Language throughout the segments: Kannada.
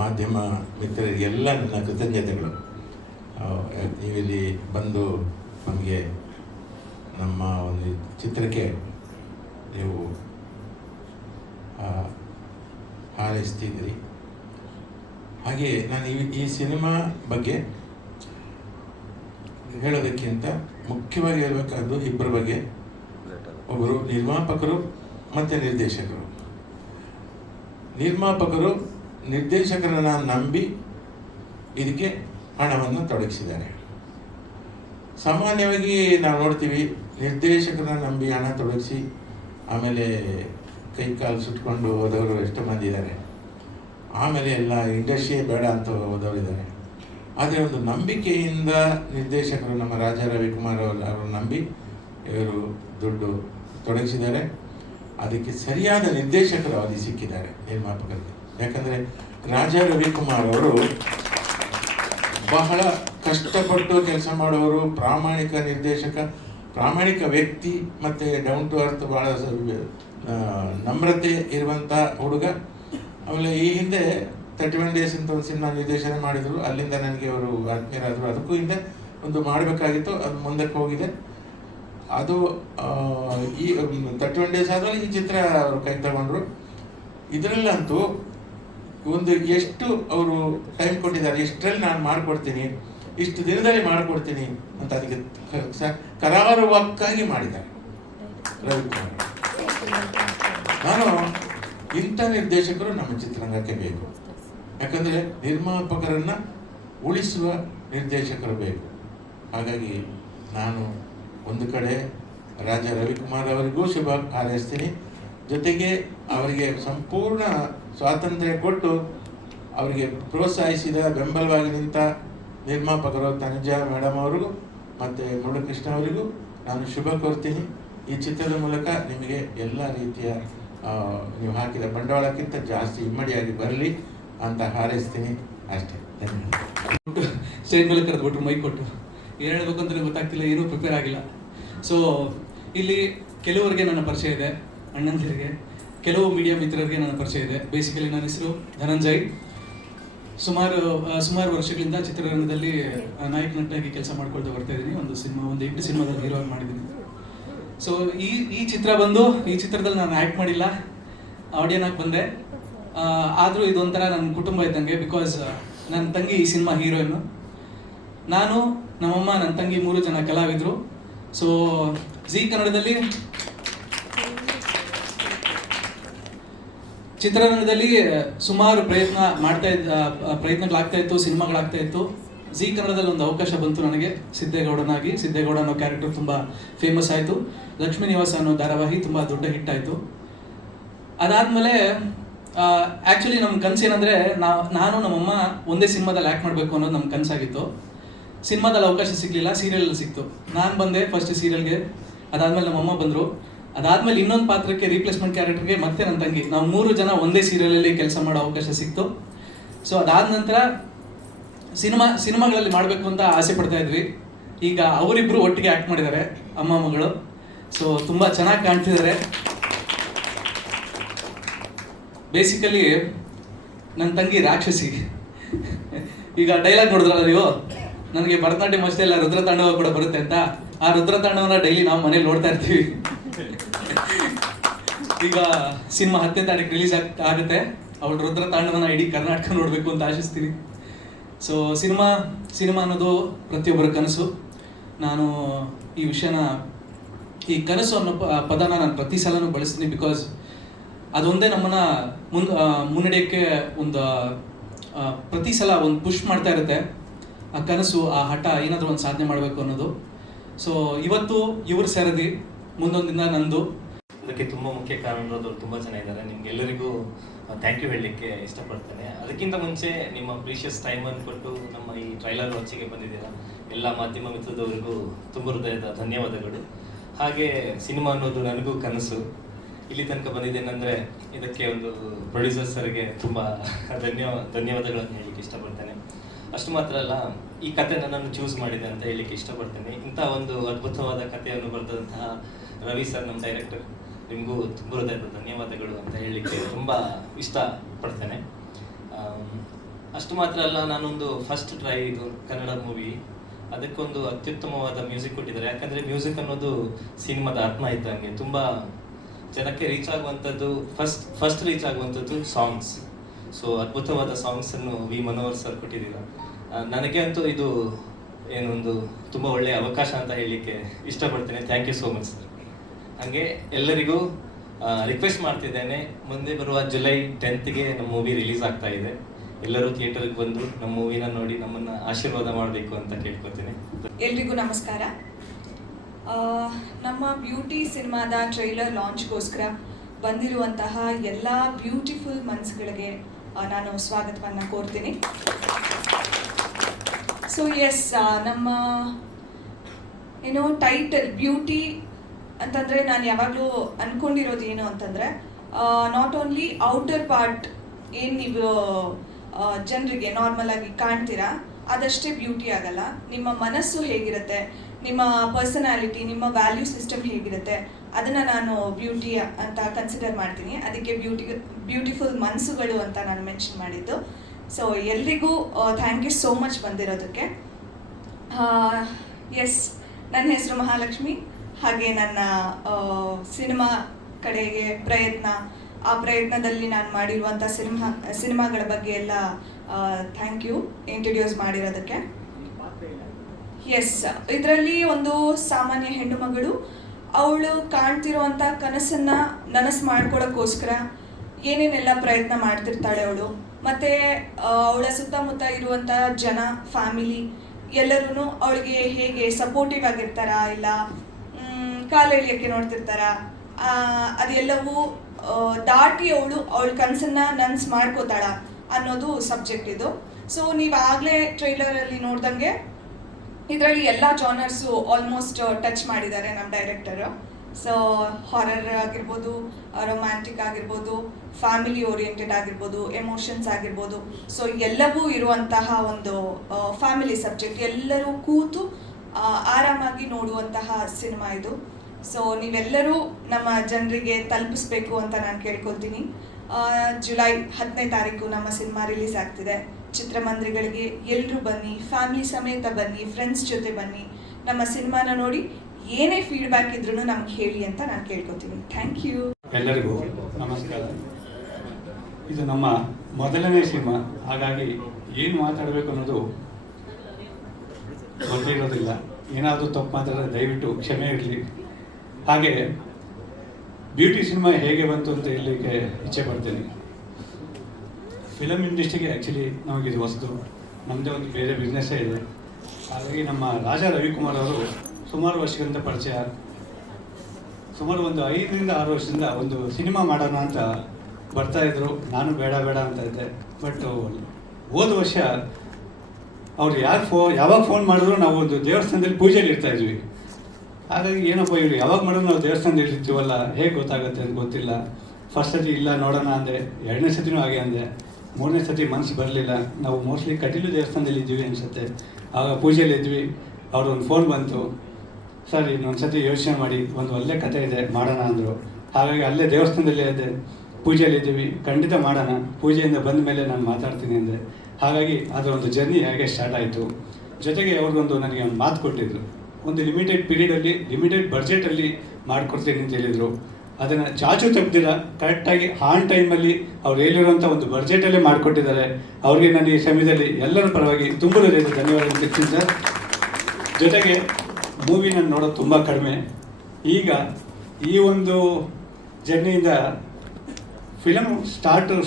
ಮಾಧ್ಯಮ ಮಿತ್ರರಿಗೆಲ್ಲ ನನ್ನ ಕೃತಜ್ಞತೆಗಳು. ನೀವಿಲ್ಲಿ ಬಂದು ನಮಗೆ ನಮ್ಮ ಒಂದು ಚಿತ್ರಕ್ಕೆ ನೀವು ಹಾರೈಸ್ತಿದ್ದೀರಿ. ಹಾಗೆ ನಾನು ಈ ಸಿನಿಮಾ ಬಗ್ಗೆ ಹೇಳೋದಕ್ಕಿಂತ ಮುಖ್ಯವಾಗಿ ಹೇಳಬೇಕಾದ್ದು ಇಬ್ಬರ ಬಗ್ಗೆ. ಒಬ್ಬರು ನಿರ್ಮಾಪಕರು ಮತ್ತು ನಿರ್ದೇಶಕರು. ನಿರ್ಮಾಪಕರು ನಿರ್ದೇಶಕರನ್ನು ನಂಬಿ ಇದಕ್ಕೆ ಹಣವನ್ನು ತೊಡಗಿಸಿದ್ದಾರೆ. ಸಾಮಾನ್ಯವಾಗಿ ನಾವು ನೋಡ್ತೀವಿ, ನಿರ್ದೇಶಕರನ್ನ ನಂಬಿ ಹಣ ತೊಡಗಿಸಿ ಆಮೇಲೆ ಕೈ ಕಾಲು ಸುಟ್ಕೊಂಡು ಹೋದವರು ಎಷ್ಟೋ ಮಂದಿ ಇದ್ದಾರೆ. ಆಮೇಲೆ ಎಲ್ಲ ಇಂಡಸ್ಟ್ರಿಯೇ ಬೇಡ ಅಂತ ಹೋದವರಿದ್ದಾರೆ. ಆದರೆ ಒಂದು ನಂಬಿಕೆಯಿಂದ ನಿರ್ದೇಶಕರು ನಮ್ಮ ರಾಜಾ ರವಿಕುಮಾರ್ ಅವರು ನಂಬಿ ಇವರು ದುಡ್ಡು ತೊಡಗಿಸಿದ್ದಾರೆ. ಅದಕ್ಕೆ ಸರಿಯಾದ ನಿರ್ದೇಶಕರು ಅವಧಿ ಸಿಕ್ಕಿದ್ದಾರೆ ನಿರ್ಮಾಪಕರಿಗೆ. ಯಾಕಂದರೆ ರಾಜಾ ರವಿಕುಮಾರ್ ಅವರು ಬಹಳ ಕಷ್ಟಪಟ್ಟು ಕೆಲಸ ಮಾಡುವವರು, ಪ್ರಾಮಾಣಿಕ ನಿರ್ದೇಶಕ, ಪ್ರಾಮಾಣಿಕ ವ್ಯಕ್ತಿ, ಮತ್ತು ಡೌನ್ ಟು ಅರ್ತ್ ಭಾಳ ನಮ್ರತೆ ಇರುವಂಥ ಹುಡುಗ. ಆಮೇಲೆ ಈ ಹಿಂದೆ 31 days ಅಂತ ಒಂದು ಸಿನಿಮಾ ನಿರ್ದೇಶನ ಮಾಡಿದರು. ಅಲ್ಲಿಂದ ನನಗೆ ಅವರು ಆತ್ಮೀಯರಾದರು. ಅದಕ್ಕೂ ಹಿಂದೆ ಒಂದು ಮಾಡಬೇಕಾಗಿತ್ತು, ಅದು ಮುಂದಕ್ಕೆ ಹೋಗಿದೆ. ಅದು ಈ 31 days ಆದಮೇಲೆ ಈ ಚಿತ್ರ ಅವರು ಕೈ ತಗೊಂಡ್ರು. ಇದರಲ್ಲಂತೂ ಒಂದು ಎಷ್ಟು ಅವರು ಟೈಮ್ ಕೊಟ್ಟಿದ್ದಾರೆ, ಇಷ್ಟರಲ್ಲಿ ನಾನು ಮಾಡಿಕೊಡ್ತೀನಿ, ಇಷ್ಟು ದಿನದಲ್ಲಿ ಮಾಡಿಕೊಡ್ತೀನಿ ಅಂತ ಅದಕ್ಕೆ ಕರಾರುವಕ್ಕಾಗಿ ಮಾಡಿದ್ದಾರೆ ರವಿಕುಮಾರ್. ನಾನು ಇಂಥ ನಿರ್ದೇಶಕರು ನಮ್ಮ ಚಿತ್ರರಂಗಕ್ಕೆ ಬೇಕು. ಯಾಕಂದರೆ ನಿರ್ಮಾಪಕರನ್ನು ಉಳಿಸುವ ನಿರ್ದೇಶಕರು ಬೇಕು. ಹಾಗಾಗಿ ನಾನು ಒಂದು ಕಡೆ ರಾಜಾ ರವಿಕುಮಾರ್ ಅವರಿಗೂ ಶುಭ ಹಾರೈಸ್ತೀನಿ. ಜೊತೆಗೆ ಅವರಿಗೆ ಸಂಪೂರ್ಣ ಸ್ವಾತಂತ್ರ್ಯ ಕೊಟ್ಟು ಅವರಿಗೆ ಪ್ರೋತ್ಸಾಹಿಸಿದ, ಬೆಂಬಲವಾಗಿ ನಿಂತ ನಿರ್ಮಾಪಕರು ತನುಜಾ ಮೇಡಮ್ ಅವರಿಗೂ ಮತ್ತು ಮುರಳೀಕೃಷ್ಣ ಅವರಿಗೂ ನಾನು ಶುಭ ಕೋರ್ತೀನಿ. ಈ ಚಿತ್ರದ ಮೂಲಕ ನಿಮಗೆ ಎಲ್ಲ ರೀತಿಯ ನೀವು ಹಾಕಿದ ಬಂಡವಾಳಕ್ಕಿಂತ ಜಾಸ್ತಿ ಇಮ್ಮಡಿಯಾಗಿ ಬರಲಿ ಅಂತ ಹಾರೈಸ್ತೀನಿ. ಅಷ್ಟೇ, ಧನ್ಯವಾದ. ಸ್ಟೇಜ್ ಮೇಲೆ ಕರೆದ್ಬಿಟ್ರು, ಮೈಕ್ ಕೊಟ್ಟು ಏನು ಹೇಳಬೇಕು ಅಂತ ಗೊತ್ತಾಗ್ತಿಲ್ಲ, ಏನೂ ಪ್ರಿಪೇರ್ ಆಗಿಲ್ಲ. ಸೊ ಇಲ್ಲಿ ಕೆಲವರಿಗೆ ನನ್ನ ಪರಿಚಯ ಇದೆ, ಅಣ್ಣಂದಿರಿಗೆ, ಕೆಲವು ಮೀಡಿಯಾ ಮಿತ್ರರಿಗೆ ನನ್ನ ಪರಿಚಯ ಇದೆ. ಬೇಸಿಕಲಿ ನನ್ನ ಹೆಸರು ಧನಂಜಯ್. ಸುಮಾರು ವರ್ಷಗಳಿಂದ ಚಿತ್ರರಂಗದಲ್ಲಿ ನಾಯಕ ನಟನಾಗಿ ಕೆಲಸ ಮಾಡ್ಕೊಳ್ತಾ ಬರ್ತಾ ಇದ್ದೀನಿ. ಒಂದು 8 ಸಿನಿಮಾದಲ್ಲಿ ಹೀರೋ ಮಾಡಿದ್ದೀನಿ. ಸೊ ಈ ಚಿತ್ರದಲ್ಲಿ ನಾನು ಆ್ಯಕ್ಟ್ ಮಾಡಿಲ್ಲ, ಆಡಿಯನಾಗಿ ಬಂದೆ. ಆದರೂ ಇದೊಂಥರ ನನ್ನ ಕುಟುಂಬ ಇದ್ದಂಗೆ. ಬಿಕಾಸ್ ನನ್ನ ತಂಗಿ ಈ ಸಿನಿಮಾ ಹೀರೋಯಿನ್ನು, ನಾನು, ನಮ್ಮಮ್ಮ, ನನ್ನ ತಂಗಿ 3 ಜನ ಕಲಾವಿದರು. ಸೊ ಜೀ ಕನ್ನಡದಲ್ಲಿ ಚಿತ್ರರಂಗದಲ್ಲಿ ಸುಮಾರು ಪ್ರಯತ್ನಗಳಾಗ್ತಾ ಇತ್ತು, ಸಿನಿಮಾಗಳಾಗ್ತಾ ಇತ್ತು. ಜೀ ಕನ್ನಡದಲ್ಲಿ ಒಂದು ಅವಕಾಶ ಬಂತು ನನಗೆ, ಸಿದ್ದೇಗೌಡ ಅನ್ನೋ ಕ್ಯಾರೆಕ್ಟರ್ ತುಂಬ ಫೇಮಸ್ ಆಯಿತು. ಲಕ್ಷ್ಮೀ ನಿವಾಸ ಅನ್ನೋ ಧಾರಾವಾಹಿ ತುಂಬ ದೊಡ್ಡ ಹಿಟ್ ಆಯಿತು. ಅದಾದಮೇಲೆ ಆ್ಯಕ್ಚುಲಿ ನಮ್ಮ ಕನಸು ಏನಂದರೆ, ನಾನು ನಮ್ಮಮ್ಮ ಒಂದೇ ಸಿನಿಮಾದಲ್ಲಿ ಆ್ಯಕ್ಟ್ ಮಾಡಬೇಕು ಅನ್ನೋದು ನಮ್ಮ ಕನಸಾಗಿತ್ತು. ಸಿನಿಮಾದಲ್ಲಿ ಅವಕಾಶ ಸಿಗಲಿಲ್ಲ, ಸೀರಿಯಲಲ್ಲಿ ಸಿಕ್ತು. ನಾನು ಬಂದೆ ಫಸ್ಟ್ ಸೀರಿಯಲ್ಗೆ, ಅದಾದಮೇಲೆ ನಮ್ಮಮ್ಮ ಬಂದರು. ಅದಾದಮೇಲೆ ಇನ್ನೊಂದು ಪಾತ್ರಕ್ಕೆ ರೀಪ್ಲೇಸ್ಮೆಂಟ್ ಕ್ಯಾರೆಕ್ಟರ್ಗೆ ಮತ್ತೆ ನನ್ನ ತಂಗಿ, ನಾವು 3 ಜನ ಒಂದೇ ಸೀರಿಯಲಲ್ಲಿ ಕೆಲಸ ಮಾಡೋ ಅವಕಾಶ ಸಿಕ್ತು. ಸೊ ಅದಾದ ನಂತರ ಸಿನಿಮಾಗಳಲ್ಲಿ ಮಾಡಬೇಕು ಅಂತ ಆಸೆ ಪಡ್ತಾ ಇದ್ವಿ. ಈಗ ಅವರಿಬ್ಬರು ಒಟ್ಟಿಗೆ ಆ್ಯಕ್ಟ್ ಮಾಡಿದ್ದಾರೆ, ಅಮ್ಮ ಮಗಳು. ಸೊ ತುಂಬ ಚೆನ್ನಾಗಿ ಕಾಣ್ತಿದ್ದಾರೆ. ಬೇಸಿಕಲಿ ನನ್ನ ತಂಗಿ ರಾಕ್ಷಸಿ. ಈಗ ಡೈಲಾಗ್ ನೋಡಿದ್ರಲ್ಲ ನೀವು, ನನಗೆ ಭರತನಾಟ್ಯಂ ಅಷ್ಟೇ ಅಲ್ಲ ರುದ್ರತಾಂಡವ ಕೂಡ ಬರುತ್ತೆ ಅಂತ. ಆ ರುದ್ರತಾಂಡವನ ಡೈಲಿ ನಾವು ಮನೇಲಿ ನೋಡ್ತಾ ಇರ್ತೀವಿ. ಈಗ ಸಿನಿಮಾ 10ನೇ ತಾರೀಕು ರಿಲೀಸ್ ಆಗುತ್ತೆ. ಅವಳು ರುದ್ರತಾಂಡವನ ಇಡೀ ಕರ್ನಾಟಕ ನೋಡಬೇಕು ಅಂತ ಆಶಿಸ್ತೀನಿ. ಸೊ ಸಿನಿಮಾ ಅನ್ನೋದು ಪ್ರತಿಯೊಬ್ಬರ ಕನಸು. ನಾನು ಈ ಕನಸು ಅನ್ನೋ ಪದನ ನಾನು ಪ್ರತಿ ಸಲನೂ ಬಳಸ್ತೀನಿ. ಬಿಕಾಸ್ ಅದೊಂದೇ ನಮ್ಮನ್ನು ಮುನ್ನಡೆಯೋಕ್ಕೆ ಒಂದು ಪ್ರತಿ ಸಲ ಒಂದು ಪುಷ್ ಮಾಡ್ತಾ ಇರುತ್ತೆ. ಆ ಕನಸು, ಆ ಹಠ, ಏನಾದರೂ ಒಂದು ಸಾಧನೆ ಮಾಡಬೇಕು ಅನ್ನೋದು. ಸೊ ಇವತ್ತು ಇವರು ಸರದಿ, ಮುಂದೊಂದು ದಿನ ನಂದು. ಅದಕ್ಕೆ ತುಂಬ ಮುಖ್ಯ ಕಾರಣರಾದವರು ತುಂಬ ಜನ ಇದ್ದಾರೆ. ನಿಮ್ಗೆಲ್ಲರಿಗೂ ಥ್ಯಾಂಕ್ ಯು ಹೇಳಲಿಕ್ಕೆ ಇಷ್ಟಪಡ್ತೇನೆ. ಅದಕ್ಕಿಂತ ಮುಂಚೆ ನಿಮ್ಮ ಪ್ರೀಷಿಯಸ್ ಟೈಮನ್ನು ಕೊಟ್ಟು ನಮ್ಮ ಈ ಟ್ರೈಲರ್ ವಾಚಿಗೆ ಬಂದಿದ್ದೀರಾ ಎಲ್ಲ ಮಾಧ್ಯಮ ಮಿತ್ರದವರಿಗೂ ತುಂಬ ಹೃದಯದ ಧನ್ಯವಾದಗಳು. ಹಾಗೆ ಸಿನಿಮಾ ಅನ್ನೋದು ನನಗೂ ಕನಸು. ಇಲ್ಲಿ ತನಕ ಬಂದಿದ್ದೇನೆಂದರೆ ಇದಕ್ಕೆ ಒಂದು ಪ್ರೊಡ್ಯೂಸರ್ ಸರ್ಗೆ ತುಂಬ ಧನ್ಯವಾದಗಳನ್ನು ಹೇಳಲಿಕ್ಕೆ ಇಷ್ಟಪಡ್ತೇನೆ. ಅಷ್ಟು ಮಾತ್ರ ಅಲ್ಲ, ಈ ಕತೆ ನನ್ನನ್ನು ಚೂಸ್ ಮಾಡಿದೆ ಅಂತ ಹೇಳಲಿಕ್ಕೆ ಇಷ್ಟಪಡ್ತೇನೆ. ಇಂಥ ಒಂದು ಅದ್ಭುತವಾದ ಕಥೆಯನ್ನು ಬರೆದಂತಹ ರವಿ ಸರ್, ನಮ್ಮ ಡೈರೆಕ್ಟರ್, ನಿಮಗೂ ತುಂಬ ಹೃದಯದ ಧನ್ಯವಾದಗಳು ಅಂತ ಹೇಳಲಿಕ್ಕೆ ತುಂಬ ಇಷ್ಟಪಡ್ತೇನೆ. ಅಷ್ಟು ಮಾತ್ರ ಅಲ್ಲ, ನಾನೊಂದು ಫಸ್ಟ್ ಟ್ರೈ ಇದು ಕನ್ನಡ ಮೂವಿ, ಅದಕ್ಕೊಂದು ಅತ್ಯುತ್ತಮವಾದ ಮ್ಯೂಸಿಕ್ ಕೊಟ್ಟಿದ್ದಾರೆ. ಯಾಕಂದರೆ ಮ್ಯೂಸಿಕ್ ಅನ್ನೋದು ಸಿನಿಮಾದ ಆತ್ಮ ಇದ್ದಂಗೆ, ತುಂಬ ಜನಕ್ಕೆ ರೀಚ್ ಆಗುವಂಥದ್ದು, ಫಸ್ಟ್ ರೀಚ್ ಆಗುವಂಥದ್ದು ಸಾಂಗ್ಸ್. ಸೊ ಅದ್ಭುತವಾದ ಸಾಂಗ್ಸನ್ನು ವಿ ಮನೋಹರ್ ಸರ್ ಕೊಟ್ಟಿದ್ದೀರ. ನನಗೆ ಅಂತೂ ಇದು ಏನೊಂದು ತುಂಬ ಒಳ್ಳೆಯ ಅವಕಾಶ ಅಂತ ಹೇಳಲಿಕ್ಕೆ ಇಷ್ಟಪಡ್ತೇನೆ. Thank you so much sir. ಹಾಗೆ ಎಲ್ಲರಿಗೂ ರಿಕ್ವೆಸ್ಟ್ ಮಾಡ್ತಿದ್ದೇನೆ, ಮುಂದೆ ಬರುವ ಜುಲೈ 10ಗೆ ನಮ್ಮ ಮೂವಿ ರಿಲೀಸ್ ಆಗ್ತಾ ಇದೆ. ಎಲ್ಲರೂ ಥಿಯೇಟರ್ಗೆ ಬಂದು ನಮ್ಮ ಮೂವಿನ ನೋಡಿ ನಮ್ಮನ್ನು ಆಶೀರ್ವಾದ ಮಾಡಬೇಕು ಅಂತ ಕೇಳ್ಕೊತೀನಿ. ಎಲ್ರಿಗೂ ನಮಸ್ಕಾರ. ನಮ್ಮ ಬ್ಯೂಟಿ ಸಿನಿಮಾದ ಟ್ರೈಲರ್ ಲಾಂಚ್ಗೋಸ್ಕರ ಬಂದಿರುವಂತಹ ಎಲ್ಲ ಬ್ಯೂಟಿಫುಲ್ ಮನ್ಸುಗಳಿಗೆ ನಾನು ಸ್ವಾಗತವನ್ನು ಕೋರ್ತೀನಿ. ಸೊ ಎಸ್, ನಮ್ಮ ಏನೋ ಟೈಟಲ್ ಬ್ಯೂಟಿ ಅಂತಂದರೆ ನಾನು ಯಾವಾಗಲೂ ಅಂದ್ಕೊಂಡಿರೋದು ಏನು ಅಂತಂದರೆ, ನಾಟ್ ಓನ್ಲಿ ಔಟರ್ ಪಾರ್ಟ್ ಏನು ನೀವು ಜನರಿಗೆ ನಾರ್ಮಲ್ ಆಗಿ ಕಾಣ್ತೀರಾ ಅದಷ್ಟೇ ಬ್ಯೂಟಿ ಆಗಲ್ಲ. ನಿಮ್ಮ ಮನಸ್ಸು ಹೇಗಿರುತ್ತೆ, ನಿಮ್ಮ ಪರ್ಸನಾಲಿಟಿ, ನಿಮ್ಮ ವ್ಯಾಲ್ಯೂ ಸಿಸ್ಟಮ್ ಹೇಗಿರುತ್ತೆ, ಅದನ್ನು ನಾನು ಬ್ಯೂಟಿ ಅಂತ ಕನ್ಸಿಡರ್ ಮಾಡ್ತೀನಿ. ಅದಕ್ಕೆ ಬ್ಯೂಟಿಫುಲ್ ಮನಸ್ಸುಗಳು ಅಂತ ನಾನು ಮೆನ್ಷನ್ ಮಾಡಿದ್ದು. ಸೊ ಎಲ್ರಿಗೂ ಥ್ಯಾಂಕ್ ಯು ಸೋ ಮಚ್ ಬಂದಿರೋದಕ್ಕೆ. ಎಸ್, ನನ್ನ ಹೆಸರು ಮಹಾಲಕ್ಷ್ಮಿ. ಹಾಗೆ ನನ್ನ ಸಿನಿಮಾ ಕಡೆಗೆ ಆ ಪ್ರಯತ್ನದಲ್ಲಿ ನಾನು ಮಾಡಿರುವಂಥ ಸಿನಿಮಾಗಳ ಬಗ್ಗೆ ಎಲ್ಲ ಥ್ಯಾಂಕ್ ಯು ಇಂಟ್ರಡ್ಯೂಸ್ ಮಾಡಿರೋದಕ್ಕೆ. ಎಸ್, ಇದರಲ್ಲಿ ಒಂದು ಸಾಮಾನ್ಯ ಹೆಣ್ಣು ಮಗಳು, ಅವಳು ಕಾಣ್ತಿರುವಂಥ ಕನಸನ್ನು ನನಸು ಮಾಡ್ಕೊಳ್ಳೋಕ್ಕೋಸ್ಕರ ಏನೇನೆಲ್ಲ ಪ್ರಯತ್ನ ಮಾಡ್ತಿರ್ತಾಳೆ ಅವಳು. ಮತ್ತು ಅವಳ ಸುತ್ತಮುತ್ತ ಇರುವಂಥ ಜನ, ಫ್ಯಾಮಿಲಿ ಎಲ್ಲರೂ ಅವಳಿಗೆ ಹೇಗೆ ಸಪೋರ್ಟಿವ್ ಆಗಿರ್ತಾರಾ, ಇಲ್ಲ ಕಾಲೆಳೆಯೋಕ್ಕೆ ನೋಡ್ತಿರ್ತಾರಾ, ಅದೆಲ್ಲವೂ ದಾಟಿ ಅವಳ ಕನಸನ್ನು ನನಸು ಮಾಡ್ಕೋತಾಳ ಅನ್ನೋದು ಸಬ್ಜೆಕ್ಟ್ ಇದು. ಸೊ ನೀವು ಆಗಲೇ ಟ್ರೈಲರಲ್ಲಿ ನೋಡ್ದಂಗೆ ಇದರಲ್ಲಿ ಎಲ್ಲ ಜಾನರ್ಸು ಆಲ್ಮೋಸ್ಟ್ ಟಚ್ ಮಾಡಿದ್ದಾರೆ ನಮ್ಮ ಡೈರೆಕ್ಟರು. ಸೊ ಹಾರರ್ ಆಗಿರ್ಬೋದು, ರೊಮ್ಯಾಂಟಿಕ್ ಆಗಿರ್ಬೋದು, ಫ್ಯಾಮಿಲಿ ಓರಿಯೆಂಟೆಡ್ ಆಗಿರ್ಬೋದು, ಎಮೋಷನ್ಸ್ ಆಗಿರ್ಬೋದು. ಸೊ ಎಲ್ಲವೂ ಇರುವಂತಹ ಒಂದು ಫ್ಯಾಮಿಲಿ ಸಬ್ಜೆಕ್ಟ್, ಎಲ್ಲರೂ ಕೂತು ಆರಾಮಾಗಿ ನೋಡುವಂತಹ ಸಿನಿಮಾ ಇದು. ಸೊ ನೀವೆಲ್ಲರೂ ನಮ್ಮ ಜನರಿಗೆ ತಲುಪಿಸ್ಬೇಕು ಅಂತ ನಾನು ಕೇಳ್ಕೊಳ್ತೀನಿ. ಜುಲೈ 10ನೇ ತಾರೀಕು ನಮ್ಮ ಸಿನಿಮಾ ರಿಲೀಸ್ ಆಗ್ತಿದೆ. ಚಿತ್ರಮಂದಿರಗಳಿಗೆ ಎಲ್ಲರೂ ಬನ್ನಿ, ಫ್ಯಾಮಿಲಿ ಸಮೇತ ಬನ್ನಿ, ಫ್ರೆಂಡ್ಸ್ ಜೊತೆ ಬನ್ನಿ, ನಮ್ಮ ಸಿನಿಮಾನ ನೋಡಿ ಏನೇ ಫೀಡ್ಬ್ಯಾಕ್ ಇದ್ರೂ ನಮ್ಗೆ ಹೇಳಿ ಅಂತ ನಾನು ಕೇಳ್ಕೊತೀನಿ. Thank you. ಎಲ್ಲರಿಗೂ ನಮಸ್ಕಾರ. ಇದು ನಮ್ಮ ಮೊದಲನೇ ಸಿನಿಮಾ, ಹಾಗಾಗಿ ಏನು ಮಾತಾಡಬೇಕು ಅನ್ನೋದು ಗೊತ್ತಿರೋದಿಲ್ಲ. ಏನಾದರೂ ತಪ್ಪು ಮಾತಾಡಿದ್ರೆ ದಯವಿಟ್ಟು ಕ್ಷಮೆ ಇರಲಿ. ಹಾಗೆ ಬ್ಯೂಟಿ ಸಿನಿಮಾ ಹೇಗೆ ಬಂತು ಅಂತ ಹೇಳಲಿಕ್ಕೆ ಇಚ್ಛೆ ಪಡ್ತೀನಿ. ಫಿಲಮ್ ಇಂಡಸ್ಟ್ರಿಗೆ ಆ್ಯಕ್ಚುಲಿ ನಮಗಿದು ಹೊಸದು, ನಮ್ಮದೇ ಒಂದು ಬೇರೆ ಬಿಸ್ನೆಸ್ಸೇ ಇದೆ. ಹಾಗಾಗಿ ನಮ್ಮ ರಾಜಾ ರವಿಕುಮಾರ್ ಅವರು ಸುಮಾರು ವರ್ಷಗಳಿಂದ ಪರಿಚಯ. ಸುಮಾರು ಒಂದು 5ರಿಂದ 6 ವರ್ಷದಿಂದ ಒಂದು ಸಿನಿಮಾ ಮಾಡೋಣ ಅಂತ ಬರ್ತಾಯಿದ್ರು. ನಾನು ಬೇಡ ಅಂತ ಇದ್ದೆ. ಬಟ್ ಹೋದ ವರ್ಷ ಅವ್ರು ಯಾವಾಗ ಫೋನ್ ಮಾಡಿದ್ರು ನಾವು ಒಂದು ದೇವಸ್ಥಾನದಲ್ಲಿ ಪೂಜೆಯಲ್ಲಿ ಇರ್ತಾಯಿದ್ವಿ. ಹಾಗಾಗಿ ಏನಪ್ಪ ಇವರು ಯಾವಾಗ ಮಾಡಿದ್ರು ನಾವು ದೇವಸ್ಥಾನದಲ್ಲಿ ಇರ್ತೀವಲ್ಲ, ಹೇಗೆ ಗೊತ್ತಾಗುತ್ತೆ ಅಂತ ಗೊತ್ತಿಲ್ಲ. ಫಸ್ಟ್ ಸತಿ ಇಲ್ಲ ನೋಡೋಣ ಅಂದೆ, 2ನೇ ಸತಿನೂ ಹಾಗೆ ಅಂದೆ, 3ನೇ ಸತಿ ಮನಸ್ಸು ಬರಲಿಲ್ಲ. ನಾವು ಮೋಸ್ಟ್ಲಿ ಕಟೀಲು ದೇವಸ್ಥಾನದಲ್ಲಿ ಇದ್ವಿ ಅನಿಸುತ್ತೆ. ಆಗ ಪೂಜೆಯಲ್ಲಿ ಇದ್ವಿ. ಅವ್ರೊಂದು ಫೋನ್ ಬಂತು, ಸರ್ ಇನ್ನೊಂದು ಸತಿ ಯೋಚನೆ ಮಾಡಿ, ಒಂದು ಒಳ್ಳೆ ಕತೆ ಇದೆ ಮಾಡೋಣ ಅಂದರು. ಹಾಗಾಗಿ ಅಲ್ಲೇ ದೇವಸ್ಥಾನದಲ್ಲೇ ಇದ್ದೆ, ಪೂಜೆಯಲ್ಲಿ ಇದ್ದೀವಿ, ಖಂಡಿತ ಮಾಡೋಣ, ಪೂಜೆಯಿಂದ ಬಂದ ಮೇಲೆ ನಾನು ಮಾತಾಡ್ತೀನಿ ಅಂದೆ. ಹಾಗಾಗಿ ಅದರೊಂದು ಜರ್ನಿ ಹಾಗೆ ಸ್ಟಾರ್ಟ್ ಆಯಿತು. ಜೊತೆಗೆ ಅವ್ರಿಗೊಂದು ನನಗೆ ಒಂದು ಮಾತು ಕೊಟ್ಟಿದ್ರು, ಒಂದು ಲಿಮಿಟೆಡ್ ಪೀರಿಯಡಲ್ಲಿ ಲಿಮಿಟೆಡ್ ಬಡ್ಜೆಟಲ್ಲಿ ಮಾಡಿಕೊಡ್ತೀನಿ ಅಂತ ಹೇಳಿದರು. ಅದನ್ನು ಚಾಚು ತಪ್ಪದಿಲ್ಲ, ಕರೆಕ್ಟಾಗಿ ಆನ್ ಟೈಮಲ್ಲಿ ಅವ್ರು ಹೇಳಿರುವಂಥ ಒಂದು ಬಡ್ಜೆಟಲ್ಲೇ ಮಾಡಿಕೊಟ್ಟಿದ್ದಾರೆ. ಅವ್ರಿಗೆ ನಾನು ಈ ಸಮಯದಲ್ಲಿ ಎಲ್ಲರ ಪರವಾಗಿ ತುಂಬ ಧನ್ಯವಾದ ತಿಳಿಸ್ತೀನಿ ಸರ್. ಜೊತೆಗೆ ಮೂವಿ ನಾನು ನೋಡೋದು ತುಂಬ ಕಡಿಮೆ. ಈಗ ಈ ಒಂದು ಜರ್ನಿಯಿಂದ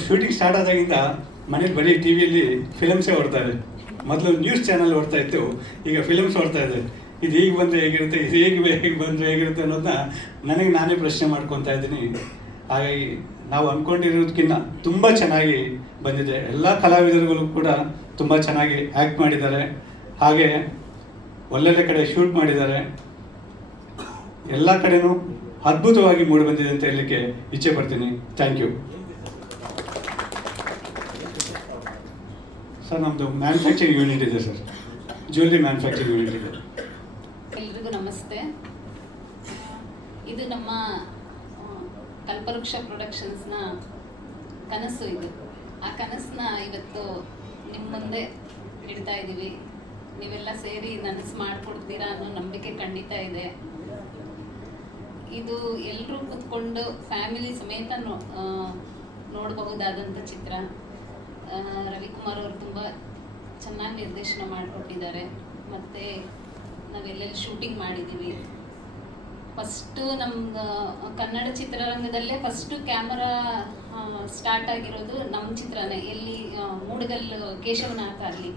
ಶೂಟಿಂಗ್ ಸ್ಟಾರ್ಟ್ ಆದಾಗಿಂದ ಮನೇಲಿ ಬರೀ ಟಿ ವಿಯಲ್ಲಿ ಫಿಲಮ್ಸೇ ಓಡ್ತಾ ಇದೆ. ಮೊದಲು ನ್ಯೂಸ್ ಚಾನಲ್ ಓಡ್ತಾ ಇತ್ತು, ಈಗ ಫಿಲಮ್ಸ್ ಓಡ್ತಾ ಇದೆ. ಇದು ಈಗ ಬಂದರೆ ಹೇಗಿರುತ್ತೆ, ಇದು ಹೇಗೆ ಬಂದರೆ ಹೇಗಿರುತ್ತೆ ಅನ್ನೋದನ್ನ ನನಗೆ ನಾನೇ ಪ್ರಶ್ನೆ ಮಾಡ್ಕೊತಾ ಇದ್ದೀನಿ. ಹಾಗಾಗಿ ನಾವು ಅಂದ್ಕೊಂಡಿರೋದಕ್ಕಿಂತ ತುಂಬ ಚೆನ್ನಾಗಿ ಬಂದಿದೆ. ಎಲ್ಲ ಕಲಾವಿದರುಗಳು ಕೂಡ ತುಂಬ ಚೆನ್ನಾಗಿ ಆ್ಯಕ್ಟ್ ಮಾಡಿದ್ದಾರೆ. ಹಾಗೆ ಒಳ್ಳೊಳ್ಳೆ ಕಡೆ ಶೂಟ್ ಮಾಡಿದ್ದಾರೆ. ಎಲ್ಲ ಕಡೆನೂ ಅದ್ಭುತವಾಗಿ ಮೂಡಿ ಬಂದಿದೆ ಅಂತ ಹೇಳಲಿಕ್ಕೆ ಇಚ್ಛೆ ಪಡ್ತೀನಿ. Thank you sir. ನಮ್ಮದು ಮ್ಯಾನುಫ್ಯಾಕ್ಚರಿಂಗ್ ಯೂನಿಟ್ ಇದೆ ಸರ್, ಜ್ಯುವೆಲ್ರಿ ಮ್ಯಾನುಫ್ಯಾಕ್ಚರಿಂಗ್ ಯೂನಿಟ್ ಇದೆ. ಎಲ್ರಿಗೂ ನಮಸ್ತೆ. ಇದು ನಮ್ಮ ಕಲ್ಪವೃಕ್ಷ ಪ್ರೊಡಕ್ಷನ್ಸ್ನ ಕನಸು. ಇದು ಆ ಕನಸನ್ನ ಇವತ್ತು ನಿಮ್ಮ ಮುಂದೆ ಇಡ್ತಾ ಇದ್ದೀವಿ. ನೀವೆಲ್ಲ ಸೇರಿ ನನಸು ಮಾಡಿಕೊಡ್ತೀರಾ ಅನ್ನೋ ನಂಬಿಕೆ ಖಂಡಿತ ಇದೆ. ಇದು ಎಲ್ಲರೂ ಕೂತ್ಕೊಂಡು ಫ್ಯಾಮಿಲಿ ಸಮೇತ ನೋಡಬಹುದಾದಂಥ ಚಿತ್ರ. ರವಿಕುಮಾರ್ ಅವರು ತುಂಬ ಚೆನ್ನಾಗಿ ನಿರ್ದೇಶನ ಮಾಡಿಕೊಟ್ಟಿದ್ದಾರೆ. ಮತ್ತು ನಾವೆಲ್ಲೆಲ್ಲಿ ಶೂಟಿಂಗ್ ಮಾಡಿದ್ದೀವಿ. ಫಸ್ಟು ನಮ್ಮ ಕನ್ನಡ ಚಿತ್ರರಂಗದಲ್ಲೇ ಫಸ್ಟು ಕ್ಯಾಮರಾ ಸ್ಟಾರ್ಟ್ ಆಗಿರೋದು ನಮ್ಮ ಚಿತ್ರನೇ. ಎಲ್ಲಿ ಮೂಡಗಲ್ಲು ಕೇಶವನಾಥ, ಅಲ್ಲಿ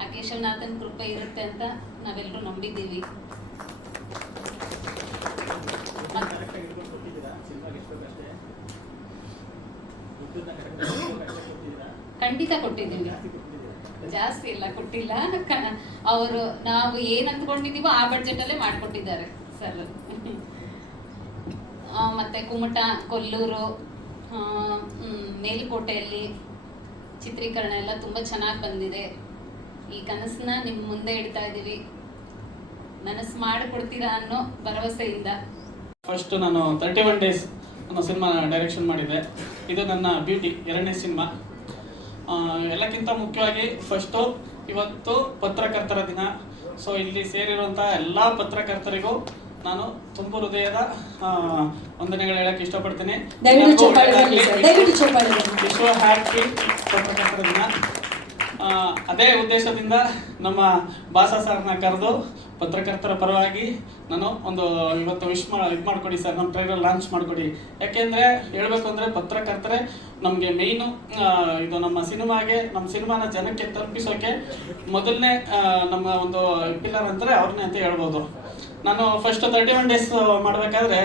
ಆ ಕೇಶವನಾಥನ ಕೃಪೆ ಇರುತ್ತೆ ಅಂತ ನಾವೆಲ್ಲರೂ ನಂಬಿದ್ದೀವಿ. ಖಂಡಿತ ಕೊಟ್ಟಿದ್ದೀವಿ, ಜಾಸ್ತಿ ಎಲ್ಲ ಕೊಟ್ಟಿಲ್ಲ. ಅವರು ನಾವು ಏನು ಅಂದ್ಕೊಂಡಿದ್ದೀವೋ ಆ ಬಡ್ಜೆಟಲ್ಲೇ ಮಾಡಿಕೊಟ್ಟಿದ್ದಾರೆ ಸರ್. ಮತ್ತು ಕುಮಟ, ಕೊಲ್ಲೂರು, ಮೇಲುಕೋಟೆಯಲ್ಲಿ ಚಿತ್ರೀಕರಣ ಎಲ್ಲ ತುಂಬ ಚೆನ್ನಾಗಿ ಬಂದಿದೆ. ಈ ಕನಸನ್ನ ನಿಮ್ಮ ಮುಂದೆ ಇಡ್ತಾ ಇದ್ದೀವಿ. ನನಸು ಮಾಡಿಕೊಡ್ತೀರಾ ಅನ್ನೋ ಭರವಸೆಯಿಂದ. ಫಸ್ಟ್ ನಾನು 31 ಡೇಸ್ ಅನ್ನೋ ಸಿನಿಮಾ ಡೈರೆಕ್ಷನ್ ಮಾಡಿದ್ದೆ. ಇದು ನನ್ನ ಬ್ಯೂಟಿ 2ನೇ ಸಿನಿಮಾ. ಎಲ್ಲಕ್ಕಿಂತ ಮುಖ್ಯವಾಗಿ ಫಸ್ಟು ಇವತ್ತು ಪತ್ರಕರ್ತರ ದಿನ. ಸೊ ಇಲ್ಲಿ ಸೇರಿರುವಂಥ ಎಲ್ಲ ಪತ್ರಕರ್ತರಿಗೂ ನಾನು ತುಂಬ ಹೃದಯದ ವಂದನೆಗಳು ಹೇಳಕ್ಕೆ ಇಷ್ಟಪಡ್ತೀನಿ. ವಿಶ್ವ ಹ್ಯಾಪಿ ಪತ್ರಕರ್ತರ ದಿನ. ಅದೇ ಉದ್ದೇಶದಿಂದ ನಮ್ಮ ಬಾಸ ಸರ್ನ ಕರೆದು ಪತ್ರಕರ್ತರ ಪರವಾಗಿ ನಾನು ಒಂದು ಇವತ್ತು ಇದು ಮಾಡಿಕೊಡಿ ಸರ್, ನಮ್ಮ ಟ್ರೈಲರ್ ಲಾಂಚ್ ಮಾಡಿಕೊಡಿ. ಯಾಕೆಂದರೆ ಹೇಳಬೇಕು ಅಂದರೆ ಪತ್ರಕರ್ತರೆ ನಮಗೆ ಮೇಯ್ನು. ಇದು ನಮ್ಮ ಸಿನಿಮಾನ ಜನಕ್ಕೆ ತಲುಪಿಸೋಕೆ ಮೊದಲನೇ ನಮ್ಮ ಒಂದು ಪಿಲ್ಲರ್ ಅಂದರೆ ಅವ್ರನ್ನೇ ಅಂತ ಹೇಳ್ಬೋದು. ನಾನು ಫಸ್ಟ್ 31 ಡೇಸ್ ಮಾಡಬೇಕಾದ್ರೆ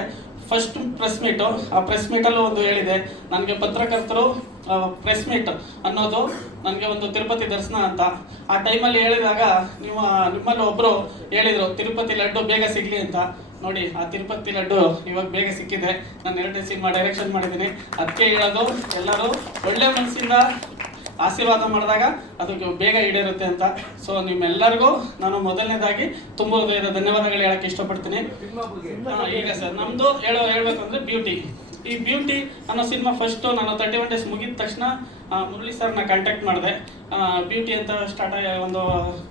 ಫಸ್ಟ್ ಪ್ರೆಸ್ ಮೀಟು. ಆ ಪ್ರೆಸ್ ಮೀಟಲ್ಲೂ ಒಂದು ಹೇಳಿದೆ, ನನಗೆ ಪತ್ರಕರ್ತರು ಪ್ರೆಸ್ ಮೀಟ್ ಅನ್ನೋದು ನನಗೆ ಒಂದು ತಿರುಪತಿ ದರ್ಶನ ಅಂತ. ಆ ಟೈಮಲ್ಲಿ ಹೇಳಿದಾಗ ನಿಮ್ಮಲ್ಲಿ ಒಬ್ಬರು ಹೇಳಿದರು ತಿರುಪತಿ ಲಡ್ಡು ಬೇಗ ಸಿಗಲಿ ಅಂತ. ನೋಡಿ, ಆ ತಿರುಪತಿ ಲಡ್ಡು ಇವಾಗ ಬೇಗ ಸಿಕ್ಕಿದೆ. ನಾನು 2ನೇ ಸಿನಿಮಾ ಡೈರೆಕ್ಷನ್ ಮಾಡಿದ್ದೀನಿ. ಅದಕ್ಕೆ ಹೇಳೋದು, ಎಲ್ಲರೂ ಒಳ್ಳೆ ಮನಸ್ಸಿಂದ ಆಶೀರ್ವಾದ ಮಾಡಿದಾಗ ಅದಕ್ಕೆ ಬೇಗ ಈಡೇರುತ್ತೆ ಅಂತ. ಸೊ ನಿಮ್ಮೆಲ್ಲರಿಗೂ ನಾನು ಮೊದಲನೇದಾಗಿ ತುಂಬ ಹೃದಯದ ಧನ್ಯವಾದಗಳು ಹೇಳಕ್ಕೆ ಇಷ್ಟಪಡ್ತೀನಿ. ಈಗ ಸರ್ ನಮ್ಮದು ಹೇಳ್ಬೇಕು ಅಂದರೆ ಬ್ಯೂಟಿ. ಈ ಬ್ಯೂಟಿ ಅನ್ನೋ ಸಿನಿಮಾ ಫಸ್ಟು ನಾನು 31 ಡೇಸ್ ಮುಗಿದ ತಕ್ಷಣ ಮುರಳಿ ಸರ್ನ ಕಾಂಟ್ಯಾಕ್ಟ್ ಮಾಡಿದೆ. ಬ್ಯೂಟಿ ಅಂತ ಸ್ಟಾರ್ಟ್ ಒಂದು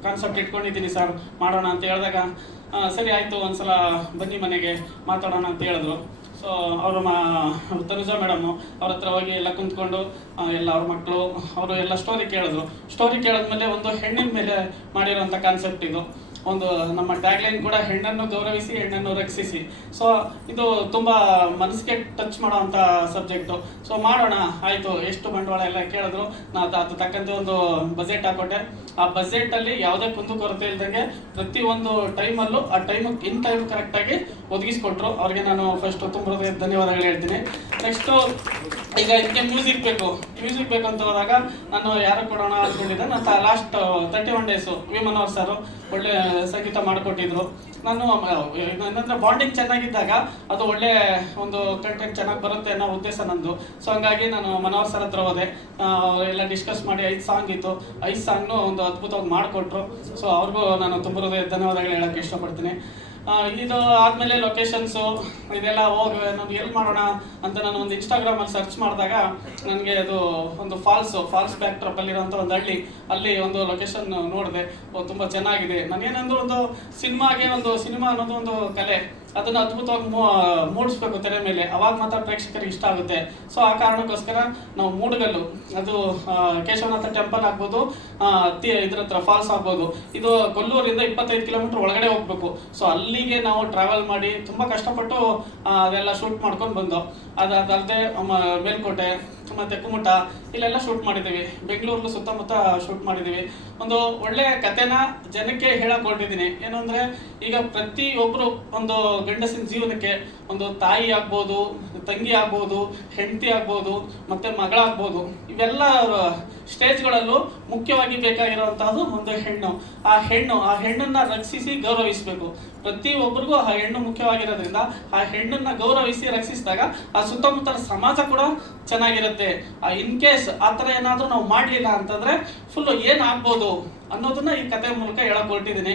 ಕಾನ್ಸೆಪ್ಟ್ ಇಟ್ಕೊಂಡಿದ್ದೀನಿ ಸರ್, ಮಾಡೋಣ ಅಂತ ಹೇಳಿದಾಗ ಸರಿ ಆಯಿತು, ಒಂದ್ಸಲ ಬನ್ನಿ ಮನೆಗೆ ಮಾತಾಡೋಣ ಅಂತ ಹೇಳಿದ್ರು. ಸೊ ಅವರು ತನುಜಾ ಮೇಡಮು ಅವ್ರ ಹತ್ರ ಹೋಗಿ ಎಲ್ಲ ಕುಂತ್ಕೊಂಡು ಎಲ್ಲ ಅವ್ರ ಮಕ್ಕಳು ಅವರು ಎಲ್ಲ ಸ್ಟೋರಿ ಕೇಳಿದ್ರು. ಸ್ಟೋರಿ ಕೇಳಿದ್ಮೇಲೆ ಒಂದು ಹೆಣ್ಣಿನ ಮೇಲೆ ಮಾಡಿರೋಂಥ ಕಾನ್ಸೆಪ್ಟ್ ಇದು. ಒಂದು ನಮ್ಮ ಟ್ಯಾಗ್ಲೈನ್ ಕೂಡ ಹೆಣ್ಣನ್ನು ಗೌರವಿಸಿ ಹೆಣ್ಣನ್ನು ರಕ್ಷಿಸಿ. ಸೊ ಇದು ತುಂಬ ಮನಸ್ಸಿಗೆ ಟಚ್ ಮಾಡೋವಂಥ ಸಬ್ಜೆಕ್ಟು. ಸೊ ಮಾಡೋಣ ಆಯಿತು, ಎಷ್ಟು ಬಂಡವಾಳ ಎಲ್ಲ ಕೇಳಿದ್ರು. ನಾನು ಅದು ತಕ್ಕಂತೆ ಒಂದು ಬಜೆಟ್ ಹಾಕೊಟ್ಟೆ. ಆ ಬಜೆಟಲ್ಲಿ ಯಾವುದೇ ಕುಂದುಕೊರತೆ ಇಲ್ದಂಗೆ ಪ್ರತಿಯೊಂದು ಟೈಮಲ್ಲೂ ಆ ಟೈಮಿಗೆ ಇನ್ ಟೈಮ್ ಕರೆಕ್ಟಾಗಿ ಒದಗಿಸ್ಕೊಟ್ರು. ಅವ್ರಿಗೆ ನಾನು ಫಸ್ಟು ತುಂಬ ಧನ್ಯವಾದಗಳು ಹೇಳ್ತೀನಿ. ನೆಕ್ಸ್ಟು ಈಗ ಇದಕ್ಕೆ ಮ್ಯೂಸಿಕ್ ಬೇಕು ಅಂತ ಹೋದಾಗ ನಾನು ಯಾರು ಕೊಡೋಣ ಅಂದ್ಕೊಂಡಿದ್ದೆ. ನಾನು ಲಾಸ್ಟ್ 31 ಡೇಸು ವಿ ಮನೋಹರ್ ಸರು ಒಳ್ಳೆ ಸಂಗೀತ ಮಾಡಿಕೊಟ್ಟಿದ್ರು. ನಾನು ನನ್ನತ್ರ ಬಾಂಡಿಂಗ್ ಚೆನ್ನಾಗಿದ್ದಾಗ ಅದು ಒಳ್ಳೆ ಒಂದು ಕಂಟೆಂಟ್ ಚೆನ್ನಾಗಿ ಬರುತ್ತೆ ಅನ್ನೋ ಉದ್ದೇಶ ನಂದು. ಸೊ ಹಂಗಾಗಿ ನಾನು ಮನೋಹರ್ ಸರ್ ಹತ್ರ ಹೋದೆ. ಎಲ್ಲ ಡಿಸ್ಕಸ್ ಮಾಡಿ 5 ಸಾಂಗ್ ಇತ್ತು. 5 ಸಾಂಗ್ನು ಒಂದು ಅದ್ಭುತವಾಗಿ ಮಾಡಿಕೊಟ್ರು. ಸೊ ಅವ್ರಿಗೂ ನಾನು ತುಂಬ ಧನ್ಯವಾದಗಳು ಹೇಳೋಕ್ಕೆ ಇಷ್ಟಪಡ್ತೀನಿ. ಇದು ಆದಮೇಲೆ ಲೊಕೇಶನ್ಸು ಇದೆಲ್ಲ ಹೋಗಿ ನಾವು ಎಲ್ಲಿ ಮಾಡೋಣ ಅಂತ ನಾನು ಒಂದು ಇನ್ಸ್ಟಾಗ್ರಾಮಲ್ಲಿ ಸರ್ಚ್ ಮಾಡಿದಾಗ ನನಗೆ ಅದು ಒಂದು ಫಾಲ್ಸ್ ಬ್ಯಾಕ್ ಡ್ರಾಪಲ್ಲಿರೋಂಥ ಒಂದು ಹಳ್ಳಿ, ಅಲ್ಲಿ ಒಂದು ಲೊಕೇಶನ್ ನೋಡಿದೆ. ತುಂಬ ಚೆನ್ನಾಗಿದೆ. ನಾನೇನಂದ್ರೆ ಒಂದು ಸಿನಿಮಾ ಅನ್ನೋದು ಒಂದು ಕಲೆ, ಅದನ್ನು ಅದ್ಭುತವಾಗಿ ಮೂಡಿಸ್ಬೇಕು ತೆರೆ ಮೇಲೆ, ಅವಾಗ ಮಾತ್ರ ಪ್ರೇಕ್ಷಕರಿಗೆ ಇಷ್ಟ ಆಗುತ್ತೆ. ಸೊ ಆ ಕಾರಣಕ್ಕೋಸ್ಕರ ನಾವು ಮೂಡಗಲ್ಲು, ಅದು ಕೇಶವನಾಥ ಟೆಂಪಲ್ ಆಗ್ಬೋದು, ಇದ್ರ ಹತ್ರ ಫಾಲ್ಸ್ ಆಗ್ಬೋದು, ಇದು ಕೊಲ್ಲೂರಿಂದ 25 ಕಿಲೋಮೀಟರ್ ಒಳಗಡೆ ಹೋಗ್ಬೇಕು. ಸೊ ಅಲ್ಲಿಗೆ ನಾವು ಟ್ರಾವೆಲ್ ಮಾಡಿ ತುಂಬ ಕಷ್ಟಪಟ್ಟು ಅದೆಲ್ಲ ಶೂಟ್ ಮಾಡ್ಕೊಂಡು ಬಂದು, ಅದಲ್ಲದೆ ಮೇಲ್ಕೋಟೆ ಮತ್ತು ಕುಮಟ ಇಲ್ಲೆಲ್ಲ ಶೂಟ್ ಮಾಡಿದ್ದೀವಿ. ಬೆಂಗಳೂರು ಸುತ್ತಮುತ್ತ ಶೂಟ್ ಮಾಡಿದ್ದೀವಿ. ಒಂದು ಒಳ್ಳೆಯ ಕಥೆನ ಜನಕ್ಕೆ ಹೇಳಕ್ಕೆ ಹೊರಟಿದ್ದೀನಿ. ಏನು ಅಂದರೆ ಈಗ ಪ್ರತಿಯೊಬ್ಬರು ಒಂದು ಗಂಡಸಿನ ಜೀವನಕ್ಕೆ ಒಂದು ತಾಯಿ ಆಗ್ಬೋದು, ತಂಗಿ ಆಗ್ಬೋದು, ಹೆಂಡತಿ ಆಗ್ಬೋದು, ಮತ್ತು ಮಗಳಾಗ್ಬೋದು, ಇವೆಲ್ಲ ಸ್ಟೇಜ್ಗಳಲ್ಲೂ ಮುಖ್ಯವಾಗಿ ಬೇಕಾಗಿರುವಂಥದ್ದು ಒಂದು ಹೆಣ್ಣು. ಆ ಹೆಣ್ಣನ್ನು ರಕ್ಷಿಸಿ ಗೌರವಿಸಬೇಕು. ಪ್ರತಿಯೊಬ್ಬರಿಗೂ ಆ ಹೆಣ್ಣು ಮುಖ್ಯವಾಗಿರೋದ್ರಿಂದ ಆ ಹೆಣ್ಣನ್ನು ಗೌರವಿಸಿ ರಕ್ಷಿಸಿದಾಗ ಆ ಸುತ್ತಮುತ್ತಲ ಸಮಾಜ ಕೂಡ ಚೆನ್ನಾಗಿರುತ್ತೆ. ಇನ್ ಕೇಸ್ ಆ ಥರ ಏನಾದರೂ ನಾವು ಮಾಡಲಿಲ್ಲ ಅಂತಂದರೆ ಫುಲ್ಲು ಏನಾಗ್ಬೋದು ಅನ್ನೋದನ್ನ ಈ ಕಥೆ ಮೂಲಕ ಹೇಳಕ್ಕೆ ಹೊರಟಿದ್ದೀನಿ.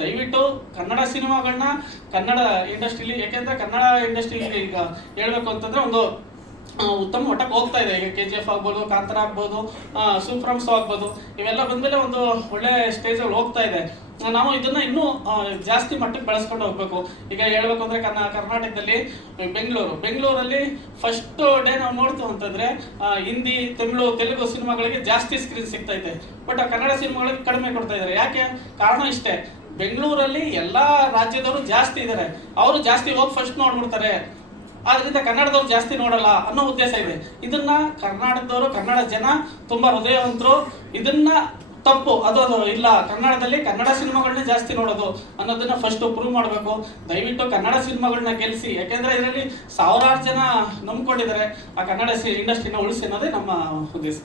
ದಯವಿಟ್ಟು ಕನ್ನಡ ಸಿನಿಮಾಗಳನ್ನ ಕನ್ನಡ ಇಂಡಸ್ಟ್ರಿಲಿ, ಯಾಕೆಂದರೆ ಕನ್ನಡ ಇಂಡಸ್ಟ್ರಿ ಈಗ ಹೇಳಬೇಕು ಅಂತಂದರೆ ಒಂದು ಉತ್ತಮ ಮಟ್ಟಕ್ಕೆ ಹೋಗ್ತಾ ಇದೆ. ಈಗ KGF ಆಗ್ಬೋದು, ಕಾಂತಾರ ಆಗ್ಬೋದು, ಸೂಪರ್ ಸ್ಟೋ ಆಗ್ಬೋದು, ಇವೆಲ್ಲ ಬಂದಮೇಲೆ ಒಂದು ಒಳ್ಳೆ ಸ್ಟೇಜಲ್ಲಿ ಹೋಗ್ತಾ ಇದೆ. ನಾವು ಇದನ್ನ ಇನ್ನೂ ಜಾಸ್ತಿ ಮಟ್ಟಕ್ಕೆ ಬೆಳೆಸ್ಕೊಂಡು ಹೋಗ್ಬೇಕು. ಈಗ ಹೇಳ್ಬೇಕು ಅಂದ್ರೆ ಕರ್ನಾಟಕದಲ್ಲಿ ಬೆಂಗಳೂರಲ್ಲಿ ಫಸ್ಟ್ ಡೇ ನಾವು ನೋಡ್ತೀವಿ ಅಂತಂದ್ರೆ ಹಿಂದಿ, ತೆಲುಗು ಸಿನಿಮಾಗಳಿಗೆ ಜಾಸ್ತಿ ಸ್ಕ್ರೀನ್ ಸಿಗ್ತಾ ಇದೆ. ಬಟ್ ಕನ್ನಡ ಸಿನಿಮಾಗಳಿಗೆ ಕಡಿಮೆ ಕೊಡ್ತಾ ಇದ್ದಾರೆ. ಯಾಕೆ? ಕಾರಣ ಇಷ್ಟೇ, ಬೆಂಗಳೂರಲ್ಲಿ ಎಲ್ಲಾ ರಾಜ್ಯದವರು ಜಾಸ್ತಿ ಇದ್ದಾರೆ, ಅವರು ಜಾಸ್ತಿ ಹೋಗಿ ಫಸ್ಟ್ ನೋಡ್ಬಿಡ್ತಾರೆ, ಆದ್ರಿಂದ ಕನ್ನಡದವ್ರು ಜಾಸ್ತಿ ನೋಡಲ್ಲ ಅನ್ನೋ ಉದ್ದೇಶ ಇದೆ. ಇದನ್ನ ಕರ್ನಾಟಕದವರು, ಕನ್ನಡ ಜನ ತುಂಬಾ ಹೃದಯವಂತರು, ಇದನ್ನ ತಪ್ಪು ಅದು ಇಲ್ಲ, ಕನ್ನಡದಲ್ಲಿ ಕನ್ನಡ ಸಿನಿಮಾಗಳನ್ನೇ ಜಾಸ್ತಿ ನೋಡೋದು ಅನ್ನೋದನ್ನ ಫಸ್ಟ್ ಪ್ರೂವ್ ಮಾಡಬೇಕು. ದಯವಿಟ್ಟು ಕನ್ನಡ ಸಿನಿಮಾಗಳನ್ನ ಗೆಲ್ಲಿಸಿ, ಯಾಕೆಂದ್ರೆ ಇದರಲ್ಲಿ ಸಾವಿರಾರು ಜನ ನಂಬ್ಕೊಂಡಿದ್ದಾರೆ ಆ ಕನ್ನಡ ಇಂಡಸ್ಟ್ರಿನ ಉಳಿಸಿ ಅನ್ನೋದೇ ನಮ್ಮ ಉದ್ದೇಶ.